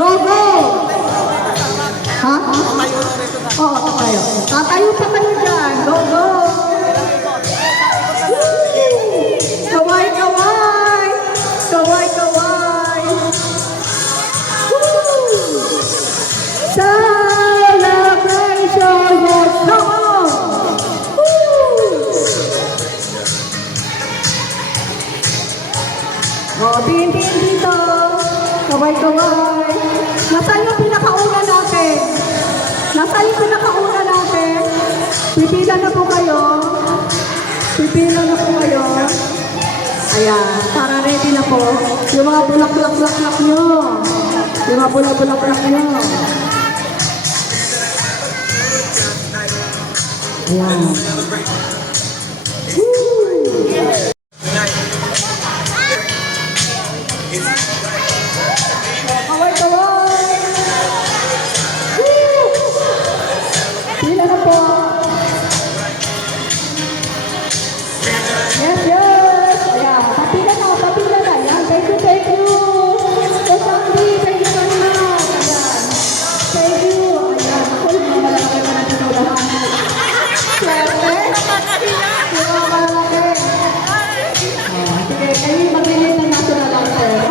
Go, go! Ha? Oo, tatayo. Tatayo pa kayo dyan. Go, go! Kaway, kaway! Kaway, kaway! Celebration! Yes, come on! Oh, tingin-tingin dito. Kaway-kaway. Nasaan yung pinakauna natin? Nasaan yung pinakauna natin? Pipila na po kayo. Pipila na po kayo. Ayan, para ready na po. Yung mga bulak-bulak-bulak nyo. Yung mga bulak-bulak-bulak nyo. Ayan. Woo! Kaway-kaway! Woo! Pila na po. Yes, yes! Ayan, papila na, papila na. Ayan, thank you, thank you. Kasangli, thank you very much. Ayan, thank you. Ayan, ako yung mga malaki na natutulahan. Swerte? Yung mga malaki. Sige, kayo mag-init na national anthem.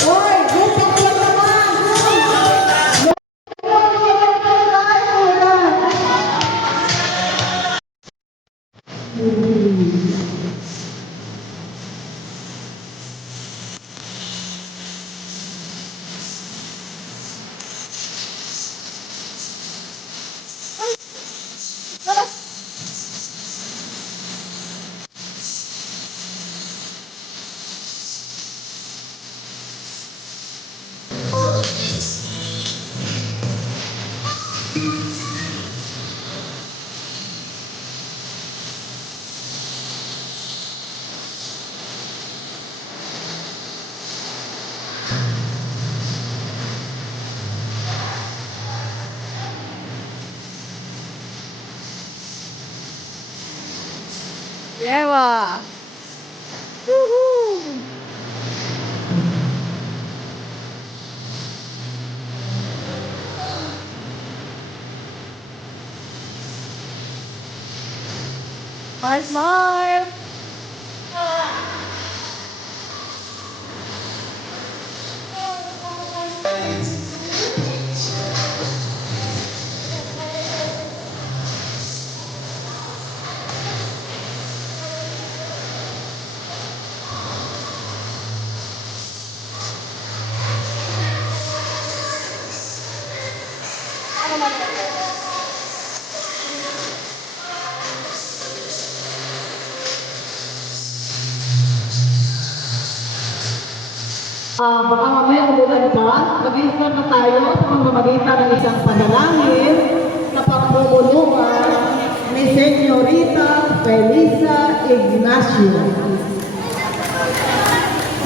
Hoy, good luck lang naman. Yewa! Woohoo! Smile, smile! Baka mamaya umulan pa, mag-iisip na tayo sa pamamagitan ng isang panalangin na pagmumulungan ni Senyorita Felisa Ignacio.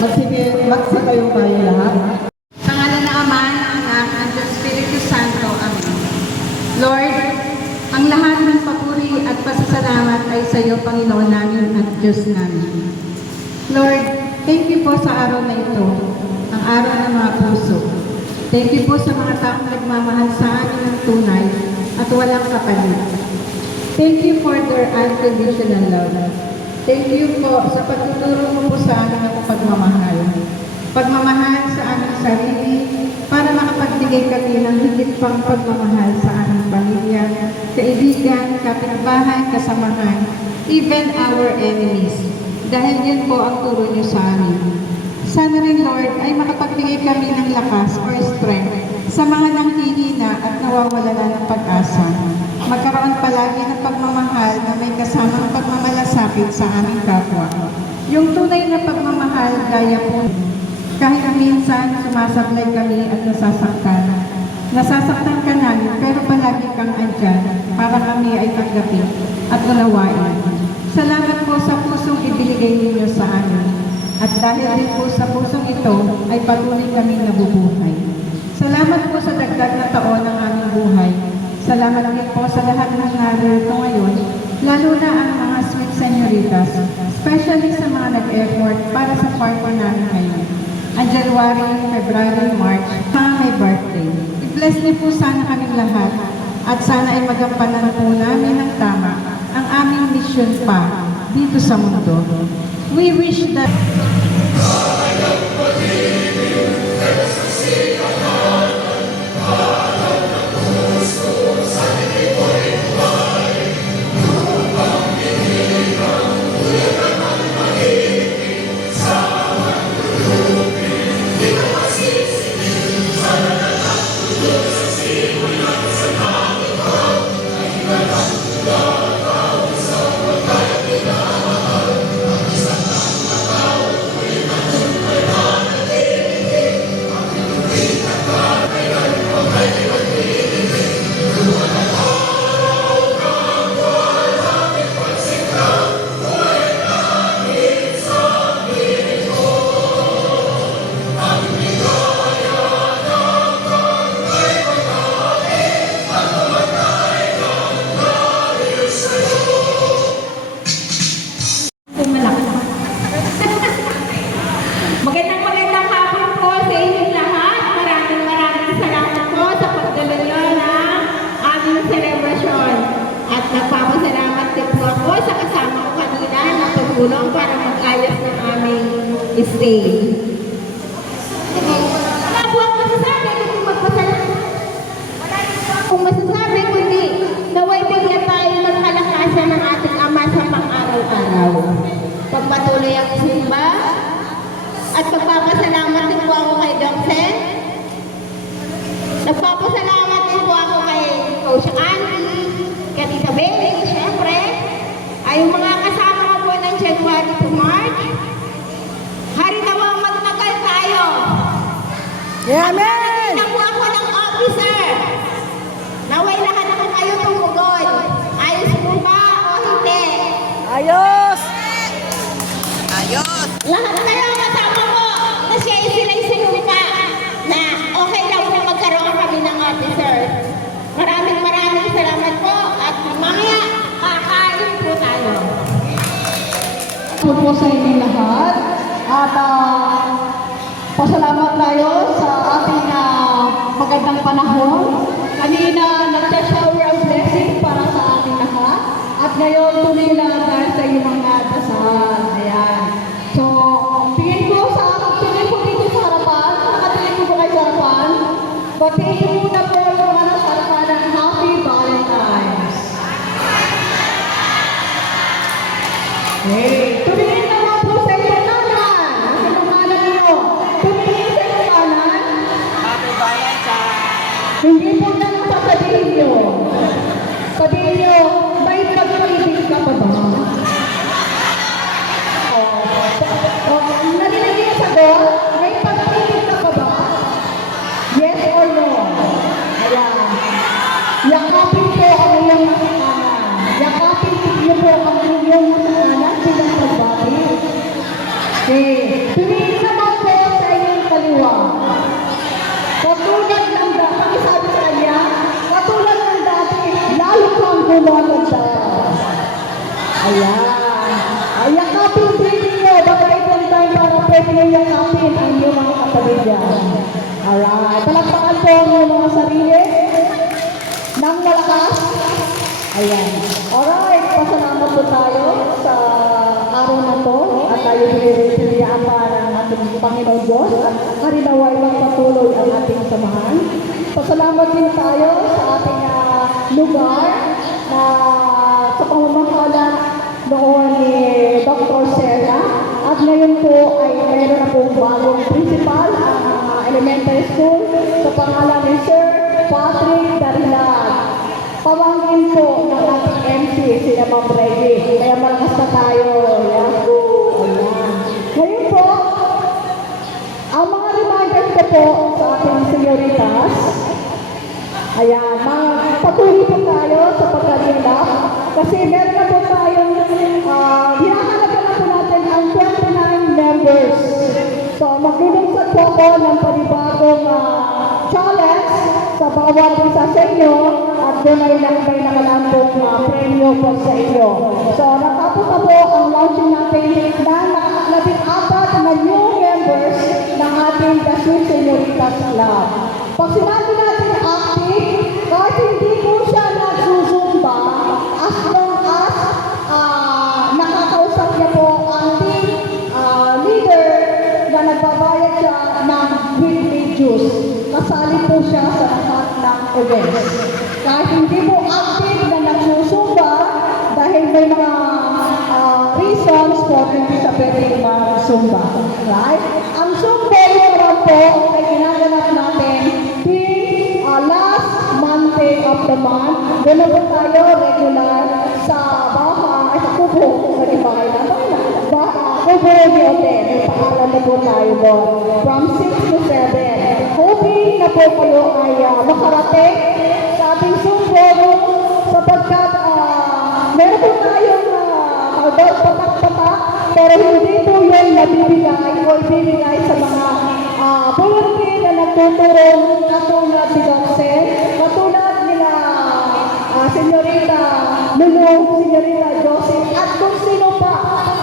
Magsikayo tayo lahat. Sa ngalan ng Ama, ng Anak, at ng Espiritu Santo. Amen. Lord, ang lahat ng papuri at pasasalamat ay sa iyo, Panginoon namin at Diyos namin. Lord, thank you po sa araw na ito, ang araw ng mga puso. Thank you po sa mga taong nagmamahal sa amin ng tunay at walang kapalit. Thank you for their unconditional love. Thank you po sa pagtuturo mo po sa amin ng pagmamahal. Pagmamahal sa aming sarili para makapagbigay kami ng higit pang pagmamahal sa aming pamilya, kaibigan, kapitbahay, kasamahan, even our enemies. Dahil yan po ang turo niyo sa amin. Sana rin, Lord, ay makapagbigay kami ng lakas or strength sa mga nanghihina at nawawala na ng pag-asa. Magkaroon palagi ng pagmamahal na may kasamang pagmamalasakit sa aming kapwa. Yung tunay na pagmamahal gaya po, kahit na minsan sumasablay kami at nasasaktan. Nasasaktan ka namin pero palagi kang andyan para kami ay tanggapin at unawain. Salamat po sa pusong ibinigay ninyo sa amin. At dahil din po sa pusong ito ay patuloy kaming nabubuhay. Salamat po sa dagdag na taon ng aming buhay. Salamat din po sa lahat ng narito ngayon, lalo na ang mga sweet senyorita senyoritas, especially sa mga nag-effort para sa party namin ngayon. Ang January, February, March, mga may birthday. I-bless niyo po sana kaming lahat at sana ay magampanan po namin ng tama ang aming mission pa dito sa mundo. We wish that Magandang hapon po sa inyong lahat. Maraming salamat po sa pagdalo nyo ng aming selebrasyon. At nagpapasalamat din po ako sa kasama ko kanina na tumulong para mag-ayos ng aming stay. Wala po ang masasabi kung magpasalamat. Kung masasabi kundi naway bigyan tayo ng kalakasan ng ating Ama sa pang-araw-araw. Pagpatuloy ang simba, at magpapasalamat din po ako kay Doc Sen. Nagpapasalamat din po ako kay Coach Andy, kay Tita Belly, syempre. Ay yung mga kasama ko po ng January to March. Hari nawang magtagal tayo. Amen! Na po ako ng officer. Naway lahat ako kayo tumugon. Ayos po ba o hindi? Ayos! Lahat kayo kasama ko na siya sila'y sinumpa na okay lang po magkaroon kami ng officer. Maraming salamat po at mamaya kakain po tayo. Po sa inyong lahat at pasalamat tayo sa ating magandang panahon. Kanina nagsa-shower ang blessing para sa ating lahat at ngayon tuloy lang dahil sa inyong mga dasal. Ayan. So, tingin ko dito sa harapan, nakatingin ko po kayo sa harapan, batiin ko muna po yung mga nasa harapan ng Happy Valentine's. Hey, tumingin naman po sa inyong kanan. Ang kanan niyo. Tumingin sa inyong kanan. Happy Valentine's! Hindi po na lang sasabihin niyo. Sabihin niyo, may pag-ibig ka pa ba? Narinig niyo sa sagot? May pag-ibig ka pa ba? Yes or no? Ayan. Yakapin po ang iyong masakanan. Yakapin niyo po ang iyong masakanan bilang pagbati. Okay. Tumingin naman po sa inyong kaliwa. Katulad ng dati, pakisabi sa kanya, katulad ng dati, lalo kang gumaganda. Ayan. Ay, yakapin din niyo. Baka itong time para pwede niyo yakapin ang iyong mga kapatid dyan. Alright. Palakpakan po ang iyong mga sarili ng malakas. Ayan. Alright. Pasalamat po tayo sa araw na to at tayo pinipilihan pa ng ating Panginoon Diyos at karinaway magpatuloy ang ating samahan. Pasalamat din tayo sa ating lugar na sa pamamahala noon ni Dr. Serra at ngayon po ay mayroon na pong bagong principal ang elementary school sa pangalan ni Sir Patrick Darilag. Pamangkin po ng ating MC, si Ma'am Reggie. Kaya malakas na tayo. Yahoo! Ayan. Ngayon po, ang mga reminders ko po sa ating senyoritas, ayan, patuloy po tayo sa pagkalinap kasi meron na po tayong hinahanap na po natin ang 29 members. So, maglulunsad po ako ng panibagong challenge sa bawat isa sa inyo at doon ay may nakalambong premyo po sa inyo. So, natapos na po ang ang launching natin na 14 na new members ng ating The Sweet Senoritas Club. Pag sinabi natin active, kahit hindi po siya nagsusumba, as long as nakakausap niya po ang team leader na nagbabayad siya ng weekly dues. Kasali po siya sa lahat ng events. Kahit hindi po active na nagsusumba, dahil may mga reasons po hindi siya pwede mag-sumba. Right? Ang Zumba naman po ay ginaganap natin last Monday of the month. Doon na po tayo regular sa bahay, sa kubo, sa bahay na kubo ni Ote. May pangalan na po tayo doon. From 6 to 7. Hoping na po kayo ay makarating sa ating Zumba sapagkat meron po tayong patak-patak, pero hindi po yun nabibigay o ibibigay sa mga volunteer na nagtutulong katulad si Doxel, katulad nila Senyorita Lulu, Senyorita Josie, at kung sino pa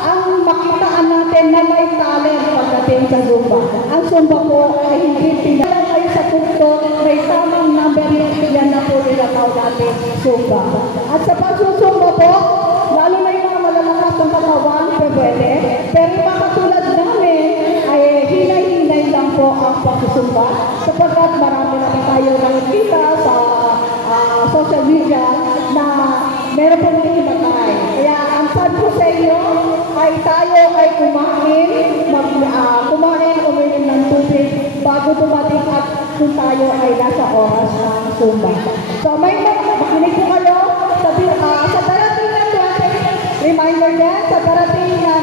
ang makitaan natin na may talent pagdating sa Zumba. Ang Zumba po ay hindi pinala kayo sa punto, may tamang number yan na po nilatawag natin Zumba. At sa pagsusumba po, lalo na yung mga malalakas ng katawan, pwede. Pero yung mga katulad namin, ay hinay-hinay lang po ang pagsusumba. Sapagkat marami na tayo nakikita sa social media na meron po mga himatay. Kaya ang sad ko sa inyo ay tayo ay kumain, uminom ng tubig bago dumating at kung tayo ay nasa oras ng Zumba. So makinig po kayo sa darating na 20, reminder yan, sa darating na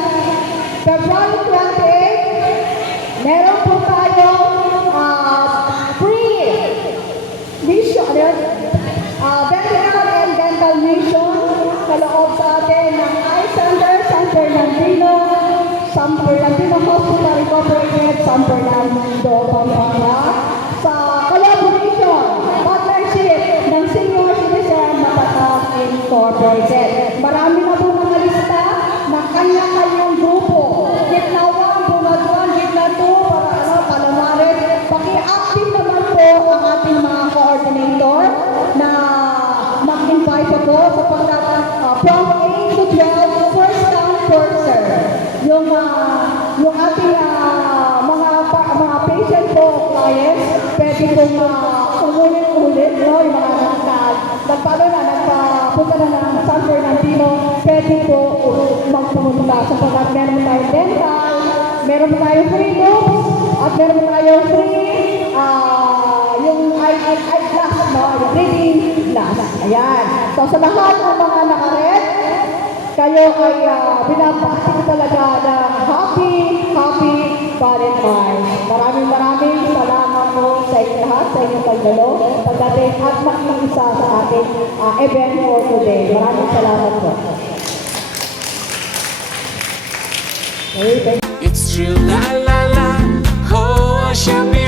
February 28, meron po tayo free mission, medical and dental mission sa loob sa atin ng Eye Center, San Fernandino Hospital Incorporated, San Fernando, Pampanga, sa collaboration, partnership ng Senior Citizen Matatag Incorporated. Marami na po mga lista ng kanya-kanyang grupo. Gitna 1, Bungad 1, Gitna 2, para palamarin. Paki-active naman po ang ating mga coordinator na mag-invite po sapagkat from 8 to 12, first come, first serve. Yung ating mga patient po, clients, pwede pong umulit-ulit, no? Yung mga nagpapunta na ng San Fernandino, pwede po magpumunta sapagkat meron tayong dental, meron tayong free loops, at meron tayong free yung eye glass, no? Yung reading glass. Ayan. So sa lahat ng mga nakaret, kayo ay binabati ko talaga ng happy Valentine's. Maraming salamat po sa inyo lahat, sa inyong pagdalo, pagdating at makikisa sa ating event for today. Maraming salamat po. Okay, thank you. It's true, la la la. Oh, I should be